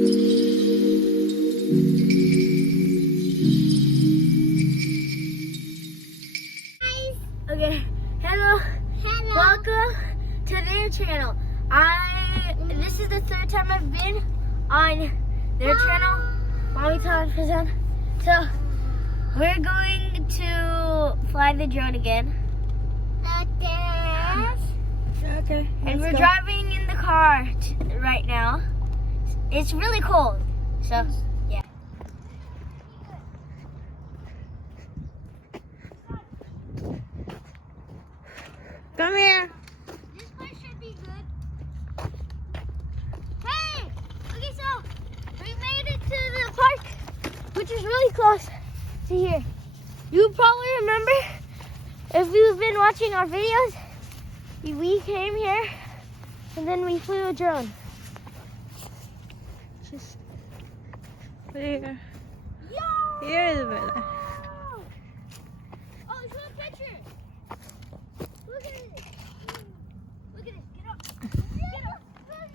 Okay, hello. Welcome to their channel. This is the third time I've been on their channel, Mommy Tom Present. So we're going to fly the drone again. Okay. And we're driving in the car right now. It's really cold. So yeah. Come here. This place should be good. Hey! Okay, so we made it to the park, which is really close to here. You probably remember, if you've been watching our videos, we came here and then we flew a drone. Just here. Yo! Here is better. Oh, show a picture. Look at it. Look at this. Get up. Get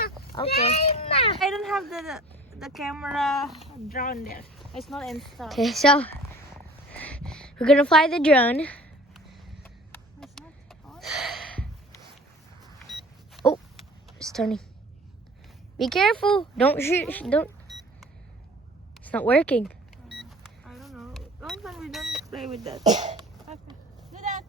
up. Okay. I don't have the camera drone there. It's not installed. Okay, so we're gonna fly the drone. It's not on. Oh, it's turning. Be careful. Don't shoot. Don't. It's not working. I don't know. Long time we don't play with that. Okay. Do that.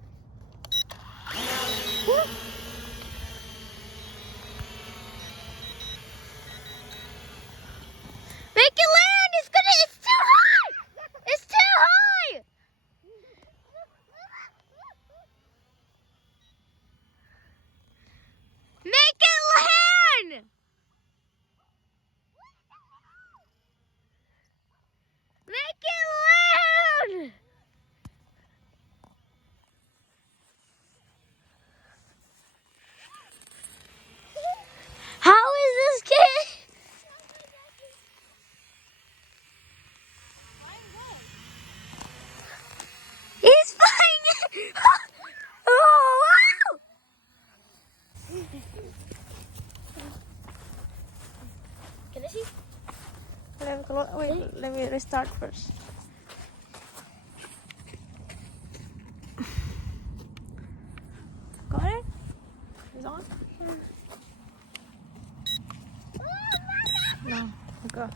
Make it land! It's too high! It's too high! Make it land! Make it land! How is this kid? He's flying! Oh, wow! Can I see? Wait, let me restart first. Got it? It's on? No. Go.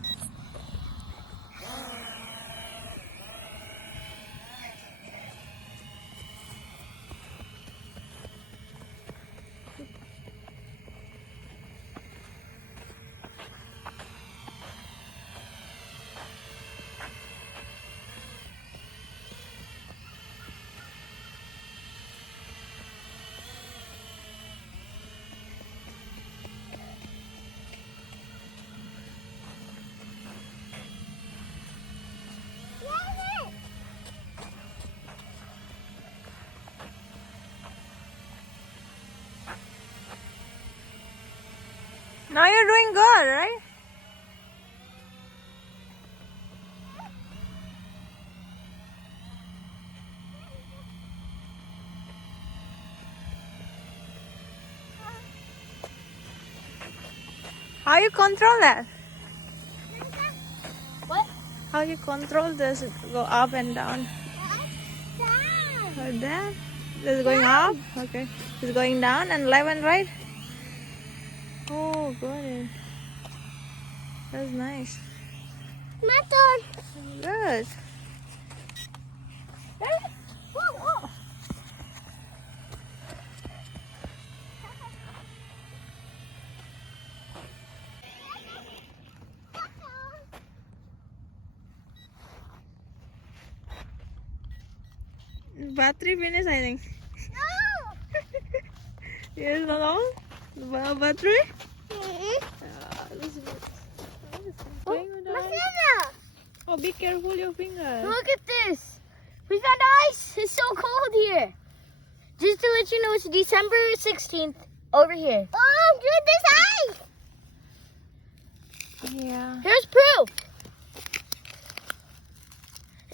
Now you're doing good, right? How you control that? What? How you control this? Go up and down. Like that? This is going up? Okay. It's going down and left and right? Oh, good. That's nice. My turn. Good. Whoa, whoa. Battery finish, I think. No. Yes, not on? Battery? Oh, be careful your finger. Look at this. We found ice. It's so cold here. Just to let you know, it's December 16th over here. Oh, good, this ice. Yeah. Here's proof.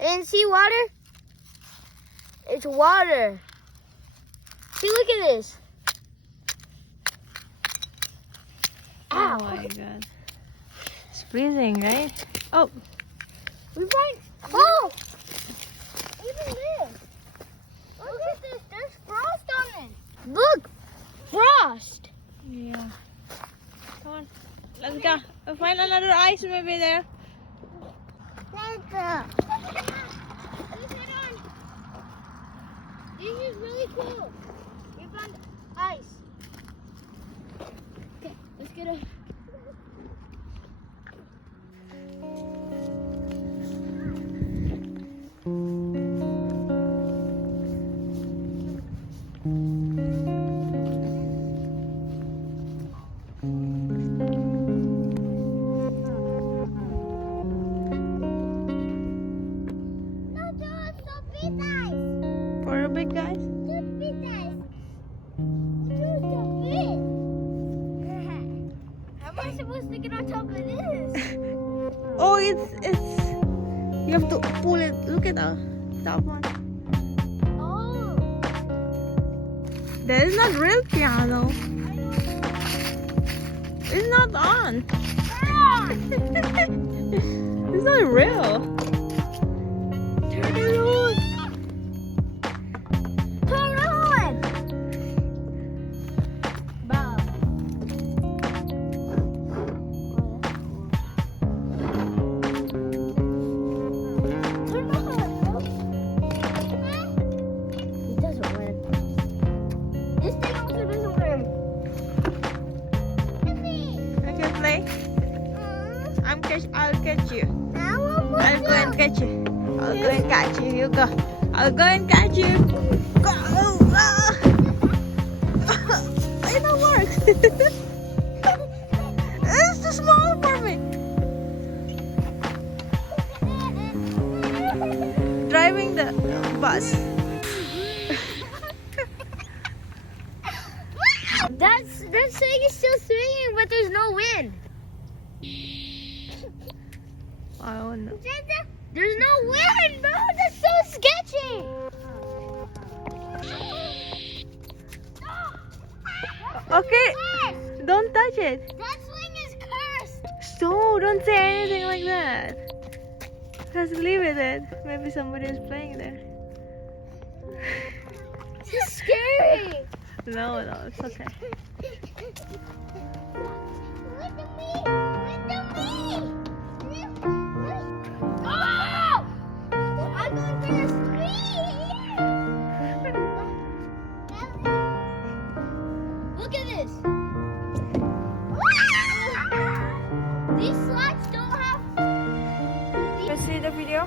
And see water? It's water. See, look at this. Oh my god. It's freezing, right? Oh, We find. Oh! Even this. Look at this. There's frost on it. Look! Frost! yeah. Come on. Let's go. We'll find another ice maybe there. This is really cool. We found ice. Okay, let's get up. For a big guys. How am I supposed to get on top of this? Oh, it's. You have to pull it. Look at the top one. Oh, That is not real piano. It's not on. It's not real. turn it on. Turn on. Bow. Turn on. It doesn't work. This thing also doesn't work. I can play. I'll catch you. Now I'll go and catch you. I'll go and catch you. You go. I'll go and catch you. Go. Ah. It don't work. It's too small for me. Driving the bus. That thing is still swinging, but there's no wind. Oh no. There's no wind, bro. That's so sketchy. Okay, don't touch it. That swing is cursed. So don't say anything like that. Just leave it. Maybe somebody is playing there. It's scary. No, it's okay. Look at me. Look at me. Oh! I'm going for the screen. Look at this. These slides don't have. Let's see the video.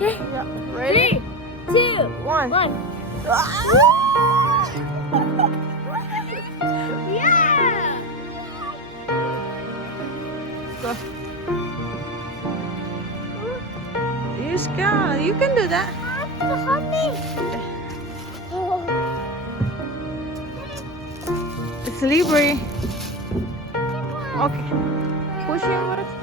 Yeah. Ready? 3, 2, 1. 1. Yeah. Go. You can do that. Help me. Oh. It's slippery. Okay. Push him first.